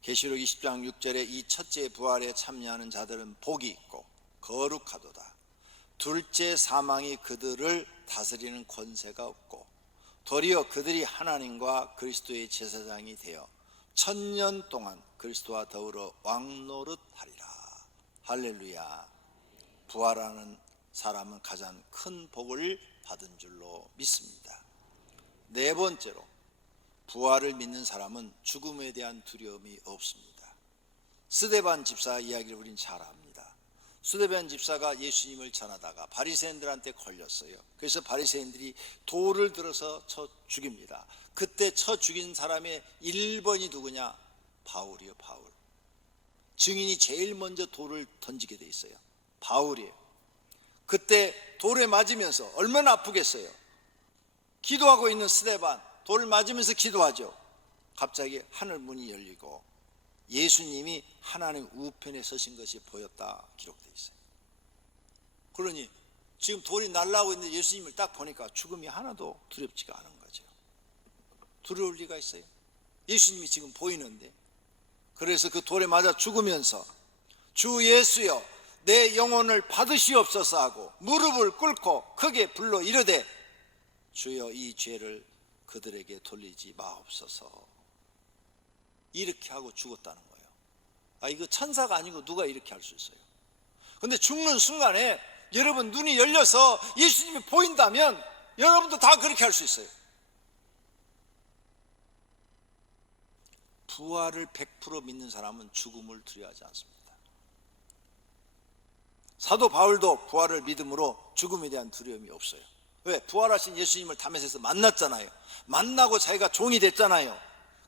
계시록 20장 6절에 이 첫째 부활에 참여하는 자들은 복이 있고 거룩하도다. 둘째 사망이 그들을 다스리는 권세가 없고 도리어 그들이 하나님과 그리스도의 제사장이 되어 1000년 동안 그리스도와 더불어 왕노릇하리라. 할렐루야. 부활하는 사람은 가장 큰 복을 받은 줄로 믿습니다. 네 번째로, 부활을 믿는 사람은 죽음에 대한 두려움이 없습니다. 스데반 집사 이야기를 우린 잘 압니다. 스데반 집사가 예수님을 전하다가 바리새인들한테 걸렸어요. 그래서 바리새인들이 돌을 들어서 쳐 죽입니다. 그때 쳐 죽인 사람의 1번이 누구냐? 바울이요, 바울. 증인이 제일 먼저 돌을 던지게 돼 있어요. 바울이에요. 그때 돌에 맞으면서 얼마나 아프겠어요. 기도하고 있는 스데반, 돌을 맞으면서 기도하죠. 갑자기 하늘 문이 열리고 예수님이 하나님 우편에 서신 것이 보였다 기록되어 있어요. 그러니 지금 돌이 날아오고 있는데 예수님을 딱 보니까 죽음이 하나도 두렵지가 않은 거죠. 두려울 리가 있어요? 예수님이 지금 보이는데. 그래서 그 돌에 맞아 죽으면서 주 예수여 내 영혼을 받으시옵소서 하고 무릎을 꿇고 크게 불러 이르되 주여 이 죄를 그들에게 돌리지 마옵소서. 이렇게 하고 죽었다는 거예요. 이거 천사가 아니고 누가 이렇게 할 수 있어요? 근데 죽는 순간에 여러분 눈이 열려서 예수님이 보인다면 여러분도 다 그렇게 할 수 있어요. 부활을 100% 믿는 사람은 죽음을 두려워하지 않습니다. 사도 바울도 부활을 믿음으로 죽음에 대한 두려움이 없어요. 왜? 부활하신 예수님을 다메섹에서 만났잖아요. 만나고 자기가 종이 됐잖아요.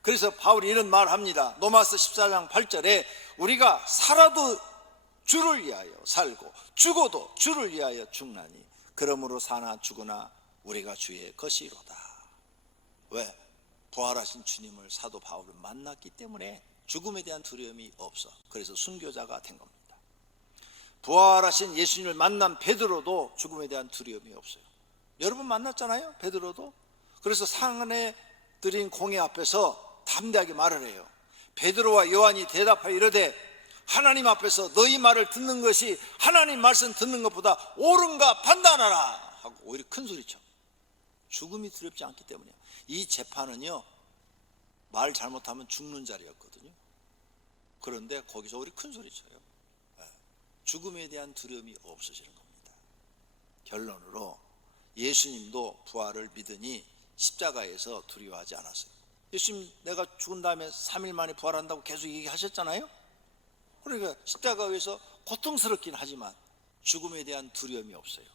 그래서 바울이 이런 말을 합니다. 로마서 14장 8절에 우리가 살아도 주를 위하여 살고 죽어도 주를 위하여 죽나니 그러므로 사나 죽으나 우리가 주의 것이로다. 왜? 부활하신 주님을 사도 바울은 만났기 때문에 죽음에 대한 두려움이 없어. 그래서 순교자가 된 겁니다. 부활하신 예수님을 만난 베드로도 죽음에 대한 두려움이 없어요. 여러분 만났잖아요, 베드로도. 그래서 상안에 드린 공회 앞에서 담대하게 말을 해요. 베드로와 요한이 대답하여 이르되 하나님 앞에서 너희 말을 듣는 것이 하나님 말씀 듣는 것보다 옳은가 판단하라 하고 오히려 큰 소리쳐. 죽음이 두렵지 않기 때문이에요. 이 재판은요, 말 잘못하면 죽는 자리였거든요. 그런데 거기서 오히려 큰 소리쳐요. 죽음에 대한 두려움이 없어지는 겁니다. 결론으로 예수님도 부활을 믿으니 십자가에서 두려워하지 않았어요. 예수님 내가 죽은 다음에 3일 만에 부활한다고 계속 얘기하셨잖아요. 그러니까 십자가에서 고통스럽긴 하지만 죽음에 대한 두려움이 없어요.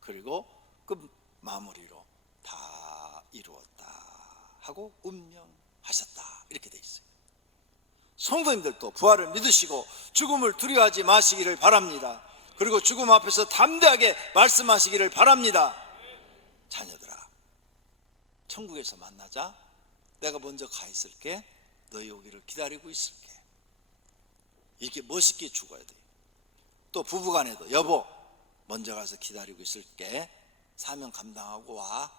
그리고 그 마무리로 다 이루었다 하고 운명하셨다 이렇게 돼 있어요. 성도님들도 부활을 믿으시고 죽음을 두려워하지 마시기를 바랍니다. 그리고 죽음 앞에서 담대하게 말씀하시기를 바랍니다. 자녀들아, 천국에서 만나자. 내가 먼저 가 있을게. 너희 오기를 기다리고 있을게. 이렇게 멋있게 죽어야 돼요. 또 부부간에도 여보 먼저 가서 기다리고 있을게. 사명 감당하고 와.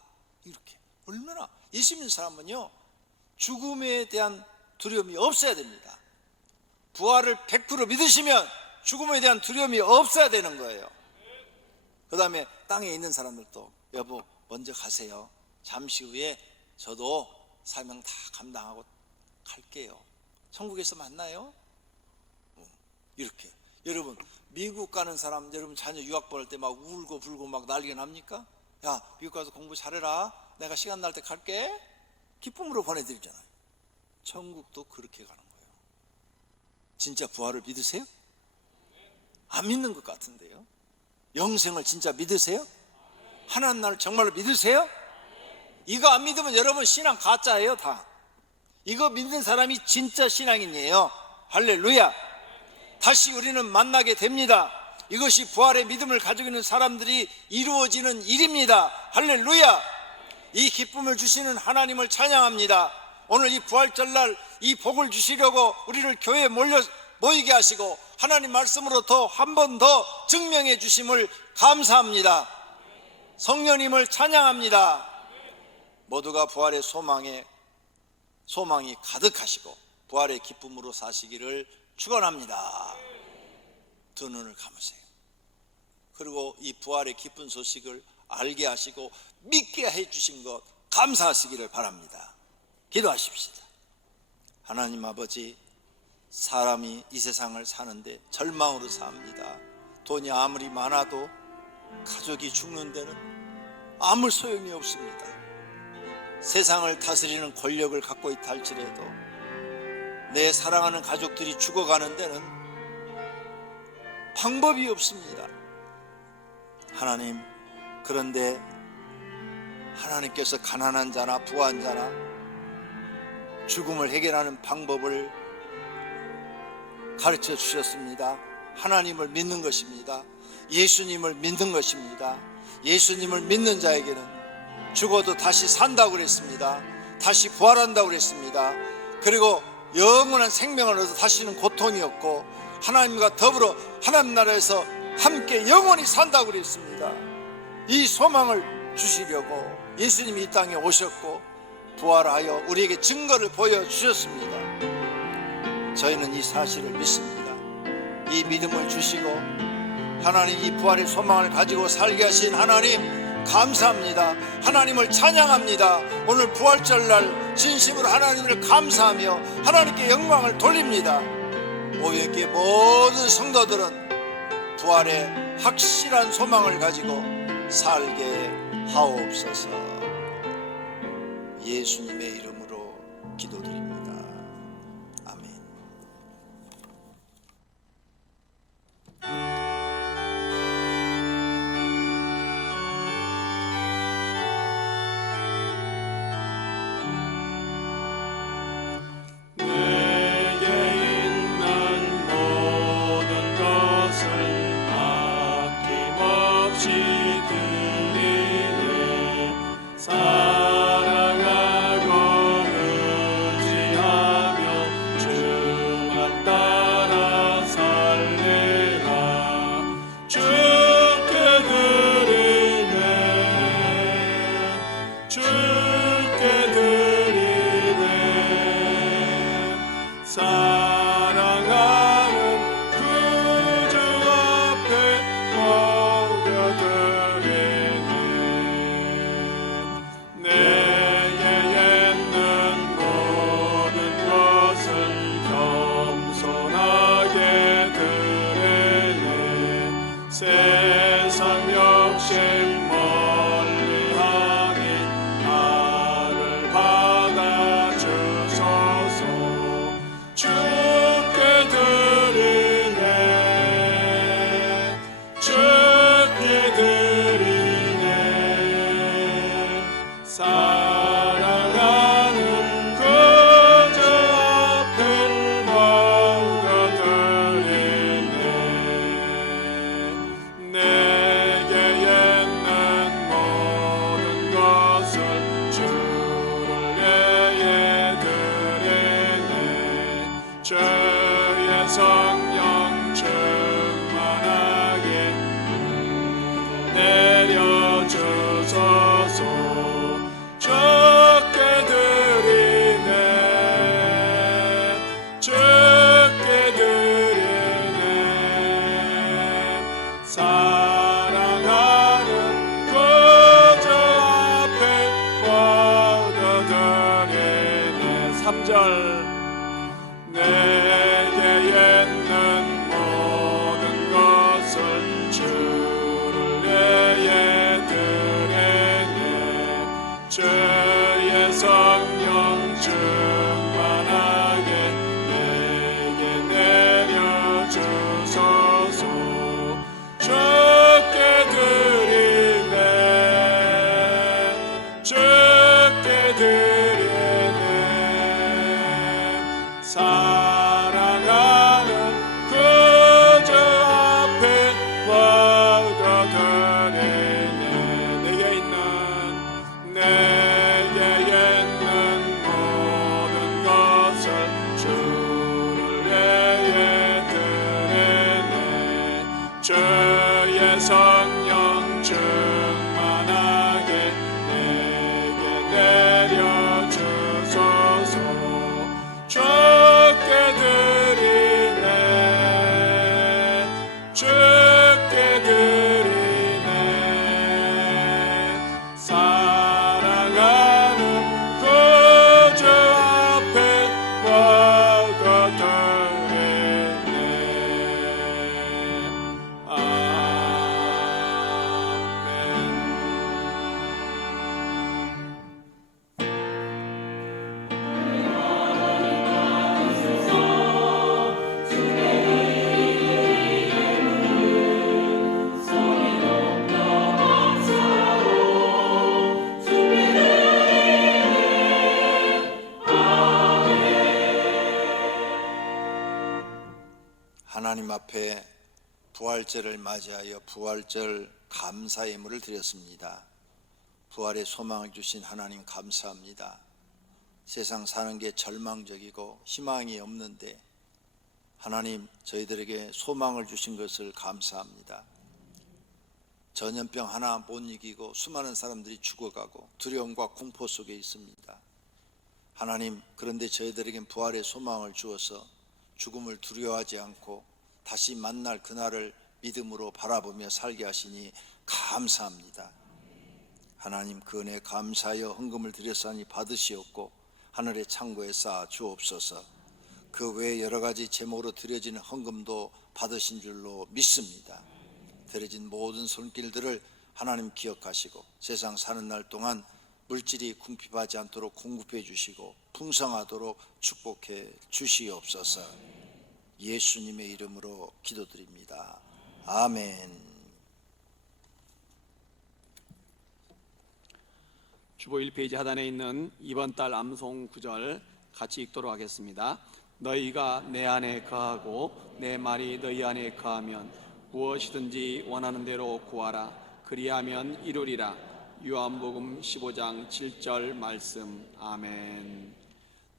이렇게 얼마나 예수 믿는 사람은요, 죽음에 대한 두려움이 없어야 됩니다. 부활을 100% 믿으시면 죽음에 대한 두려움이 없어야 되는 거예요. 그 다음에 땅에 있는 사람들도 여보 먼저 가세요. 잠시 후에 저도 사명 다 감당하고 갈게요. 천국에서 만나요. 이렇게. 여러분 미국 가는 사람, 여러분 자녀 유학 보낼 때 막 울고 불고 막 난리가 납니까? 야 미국 가서 공부 잘해라. 내가 시간 날 때 갈게. 기쁨으로 보내드리잖아요. 천국도 그렇게 가는 거예요. 진짜 부활을 믿으세요? 안 믿는 것 같은데요. 영생을 진짜 믿으세요? 하나님 나라를 정말로 믿으세요? 이거 안 믿으면 여러분 신앙 가짜예요. 다 이거 믿는 사람이 진짜 신앙인이에요. 할렐루야. 다시 우리는 만나게 됩니다. 이것이 부활의 믿음을 가지고 있는 사람들이 이루어지는 일입니다. 할렐루야. 이 기쁨을 주시는 하나님을 찬양합니다. 오늘 이 부활절날 이 복을 주시려고 우리를 교회에 모이게 하시고 하나님 말씀으로 더 한 번 더 증명해 주심을 감사합니다. 성령님을 찬양합니다. 모두가 부활의 소망이 가득하시고 부활의 기쁨으로 사시기를 축원합니다. 두 눈을 감으세요. 그리고 이 부활의 기쁜 소식을 알게 하시고 믿게 해 주신 것 감사하시기를 바랍니다. 기도하십시다. 하나님 아버지, 사람이 이 세상을 사는데 절망으로 삽니다. 돈이 아무리 많아도 가족이 죽는 데는 아무 소용이 없습니다. 세상을 다스리는 권력을 갖고 있다 할지라도 내 사랑하는 가족들이 죽어가는 데는 방법이 없습니다. 하나님, 그런데 하나님께서 가난한 자나 부한 자나 죽음을 해결하는 방법을 가르쳐 주셨습니다. 하나님을 믿는 것입니다. 예수님을 믿는 것입니다. 예수님을 믿는 자에게는 죽어도 다시 산다고 그랬습니다. 다시 부활한다고 그랬습니다. 그리고 영원한 생명을 얻어 다시는 고통이 없고 하나님과 더불어 하나님 나라에서 함께 영원히 산다고 그랬습니다. 이 소망을 주시려고 예수님이 이 땅에 오셨고 부활하여 우리에게 증거를 보여주셨습니다. 저희는 이 사실을 믿습니다. 이 믿음을 주시고 하나님 이 부활의 소망을 가지고 살게 하신 하나님 감사합니다. 하나님을 찬양합니다. 오늘 부활절날 진심으로 하나님을 감사하며 하나님께 영광을 돌립니다. 오늘께 모든 성도들은 부활의 확실한 소망을 가지고 살게 하옵소서. 예수님의 이름으로 기도드립니다. 아멘. 주께 드리네 세상 욕심 멀리 하니 나를 받아 주소서. 주께 드리네, 주께 드리네. 사랑하는 그저 앞에 모두 드리네. 내게 있는 모든 것을 주를 위해 드리네. 주의 성령 충만하게 내려주소서. 주께 드리네, 주께 드리네. 사랑하는 그저 앞에 모두 드리네. 3절 내게 있는 모든 것을 주를 위해 드리네. 주의 성령 충만하게 내게 내려주소서. 주께 드리네, 주께 드리네. 사랑하는 그저 앞에 모두 드리네. 내게 있는 모든 것을 주를 위해 드리네. 주의 성령 충만하게 내게 내려주소서. 주께 드리네, 주께 드리네. 사랑하는 그저 앞에 모두 드리네. 하나님 앞에 부활절을 맞이하여 부활절 감사 예물을 드렸습니다. 부활의 소망을 주신 하나님 감사합니다. 세상 사는 게 절망적이고 희망이 없는데 하나님 저희들에게 소망을 주신 것을 감사합니다. 전염병 하나 못 이기고 수많은 사람들이 죽어가고 두려움과 공포 속에 있습니다. 하나님, 그런데 저희들에겐 부활의 소망을 주어서 죽음을 두려워하지 않고 다시 만날 그날을 믿음으로 바라보며 살게 하시니 감사합니다. 하나님, 그 은혜 감사하여 헌금을 드렸사니 받으시옵고 하늘의 창고에 쌓아 주옵소서. 그 외에 여러 가지 제목으로 드려지는 헌금도 받으신 줄로 믿습니다. 드려진 모든 손길들을 하나님 기억하시고 세상 사는 날 동안 물질이 궁핍하지 않도록 공급해 주시고 풍성하도록 축복해 주시옵소서. 예수님의 이름으로 기도드립니다. 아멘. 주보 1페이지 하단에 있는 이번 달 암송 구절 같이 읽도록 하겠습니다. 너희가 내 안에 거하고 내 말이 너희 안에 거하면 무엇이든지 원하는 대로 구하라. 그리하면 이루리라. 요한복음 15장 7절 말씀. 아멘.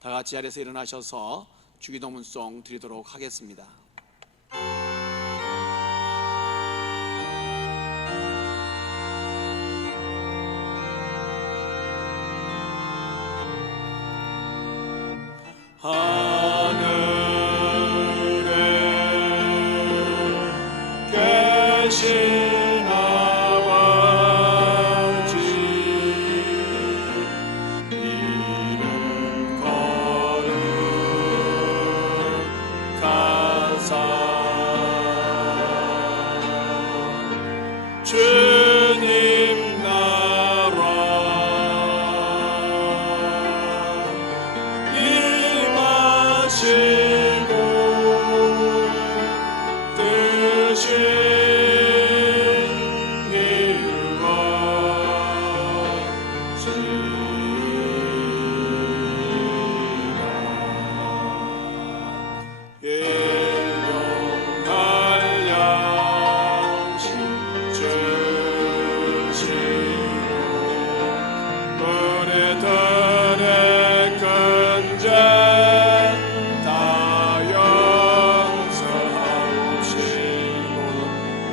다 같이 자리에서 일어나셔서 주기도문송 드리도록 하겠습니다. 하늘에 계신 아버지 이름 거룩하사 주님 나라 임하시고 뜻이 일용할 양식 주시고 우리들의 근죄 다 용서하시고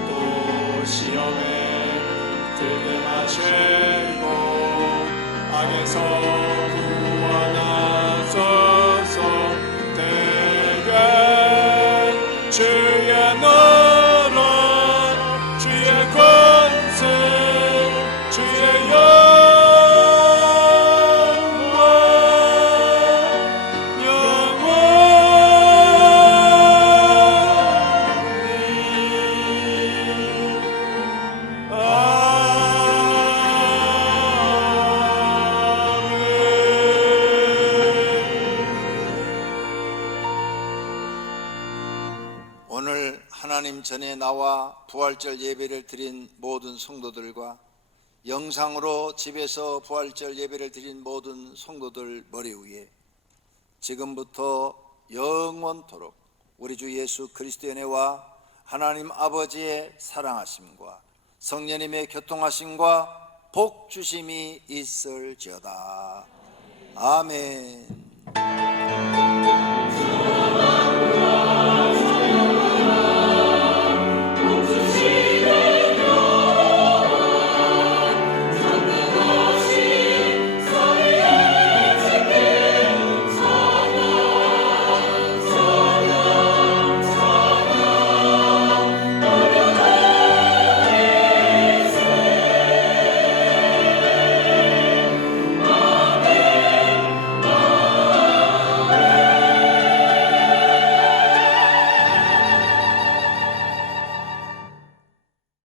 또 시험에 들게 마시고 악에서 구원하소서. 주의 나라 주의 권세 주의 영광 오늘 하나님 전에 나와 부활절 예배를 드린 모든 성도들과 영상으로 집에서 부활절 예배를 드린 모든 성도들 머리 위에 지금부터 영원토록 우리 주 예수 그리스도의 은혜와 하나님 아버지의 사랑하심과 성령님의 교통하심과 복 주심이 있을지어다. 아멘.